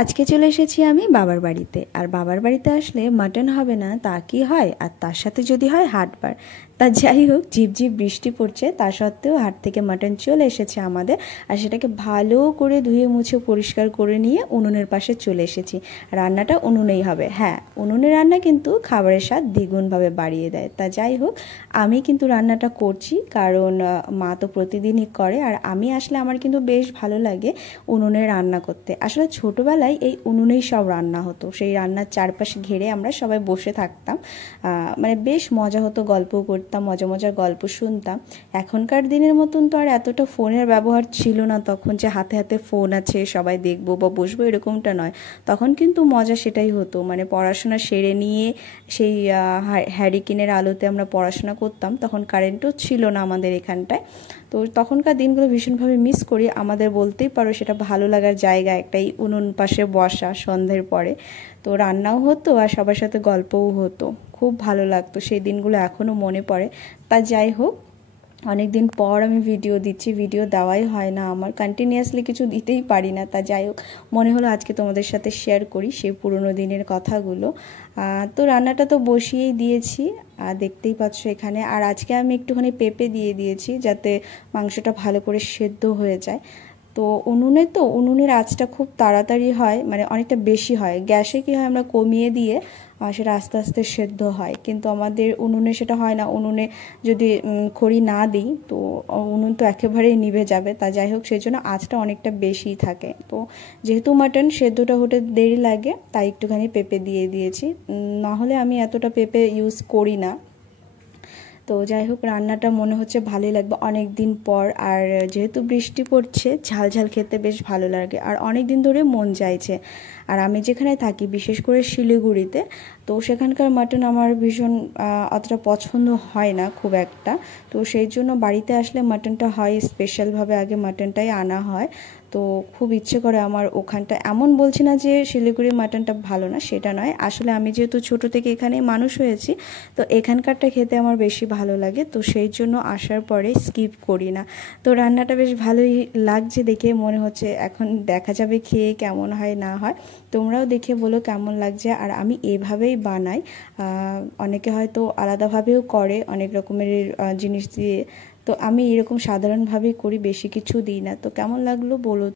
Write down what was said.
আজকে চলে এসেছি আমি বাবার বাড়িতে। আর বাবার বাড়িতে আসলে মাটন হবে না তা কি হয়, আর তার সাথে যদি হয় হাটবার। তা যাই হোক, ঝিপঝিপ বৃষ্টি পড়ছে, তা সত্ত্বেও হাট থেকে মাটন চলে এসেছে আমাদের। আর সেটাকে ভালো করে ধুয়ে মুছে পরিষ্কার করে নিয়ে উনুনের পাশে চলে এসেছি। রান্নাটা উনুনেই হবে। হ্যাঁ, উনুনে রান্না কিন্তু খাবারের স্বাদ দ্বিগুণভাবে বাড়িয়ে দেয়। তা যাই হোক, আমি কিন্তু রান্নাটা করছি কারণ মা তো প্রতিদিনই করে, আর আমি আসলে আমার কিন্তু বেশ ভালো লাগে উনুনে রান্না করতে। আসলে ছোটোবেলায় এই উনুনেই সব রান্না হতো, সেই রান্নার চারপাশে ঘিরে আমরা সবাই বসে থাকতাম। মানে বেশ মজা হতো, গল্প করতাম, মজা মজার গল্প শুনতাম। এখনকার দিনের মতন তো আর এতটা ফোনের ব্যবহার ছিল না তখন, যে হাতে হাতে ফোন আছে সবাই দেখবো বা বসবো এরকমটা নয়। তখন কিন্তু মজা সেটাই হতো, মানে পড়াশোনা সেরে নিয়ে সেই হ্যারিকেনের আলোতে আমরা পড়াশোনা করতাম। তখন কারেন্টও ছিল না আমাদের এখানটায়। তো তখনকার দিনগুলো ভীষণভাবে মিস করি। আমাদের বলতেই পারো সেটা ভালো লাগার জায়গা, একটাই উনুন পাশে বসা সন্ধ্যের পরে। তো রান্নাও হতো আর সবার সাথে গল্পও হতো, খুব ভালো লাগতো সেই দিনগুলো, এখনও মনে পড়ে। তা যাই হোক, অনেক দিন পর আমি ভিডিও দিচ্ছি, ভিডিও দেওয়াই হয় না আমার, কন্টিনিউয়াসলি কিছু দিতেই পারি না। তা যাই হোক, মনে হলো আজকে তোমাদের সাথে শেয়ার করি সেই পুরনো দিনের কথাগুলো। তো রান্নাটা তো বসিয়েই দিয়েছি, দেখতেই পাচ্ছ এখানে। আর আজকে আমি একটুখানি পেঁপে দিয়ে দিয়েছি যাতে মাংসটা ভালো করে সেদ্ধ হয়ে যায়। তো উনুনের আঁচটা খুব তাড়াতাড়ি হয়, মানে অনেকটা বেশি হয়। গ্যাসে কি হয়, আমরা কমিয়ে দিয়ে সেটা আস্তে আস্তে সেদ্ধ হয়, কিন্তু আমাদের উনুনে সেটা হয় না। উনুনে যদি খড়ি না দিই তো উনুন তো একেবারেই নিভে যাবে। তা যাই হোক, সেই জন্য আঁচটা অনেকটা বেশি থাকে। তো যেহেতু মাটন সেদ্ধটা হতে দেরি লাগে, তাই একটুখানি পেঁপে দিয়ে দিয়েছি। নাহলে আমি এতটা পেঁপে ইউজ করি না। তো যাই হোক, রান্নাটা মনে হচ্ছে ভালোই লাগবে অনেক দিন পর। আর যেহেতু বৃষ্টি পড়ছে, ঝাল ঝাল খেতে বেশ ভালো লাগে, আর অনেক দিন ধরে মন চাইছে। আর আমি যেখানে থাকি, বিশেষ করে শিলিগুড়িতে, তো সেখানকার মাটন আমার ভীষণ অতটা পছন্দ হয় না খুব একটা। তো সেই জন্য বাড়িতে আসলে মাটনটা হয় স্পেশালভাবে, আগে মাটনটাই আনা হয়। তো খুব ইচ্ছে করে আমার ওখানটা। এমন বলছি না যে শিলিগুড়ির মাটনটা ভালো না, সেটা নয়। আসলে আমি যেহেতু ছোটো থেকে এখানেই মানুষ হয়েছি, তো এখানকারটা খেতে আমার বেশি ভালো লাগে। তো সেই জন্য আসার পরে স্কিপ করি না। তো রান্নাটা বেশ ভালোই লাগছে দেখে, মনে হচ্ছে এখন দেখা যাবে খেয়ে কেমন হয় না হয়। তোমরাও দেখে বলো কেমন লাগছে। আর আমি এভাবেই বানাই, অনেকে হয়তো আলাদাভাবেও করে অনেক রকমের জিনিস দিয়ে। তো আমি এরকম সাধারণভাবেই করি, বেশি কিছু দিই না। তো কেমন লাগলো বলো।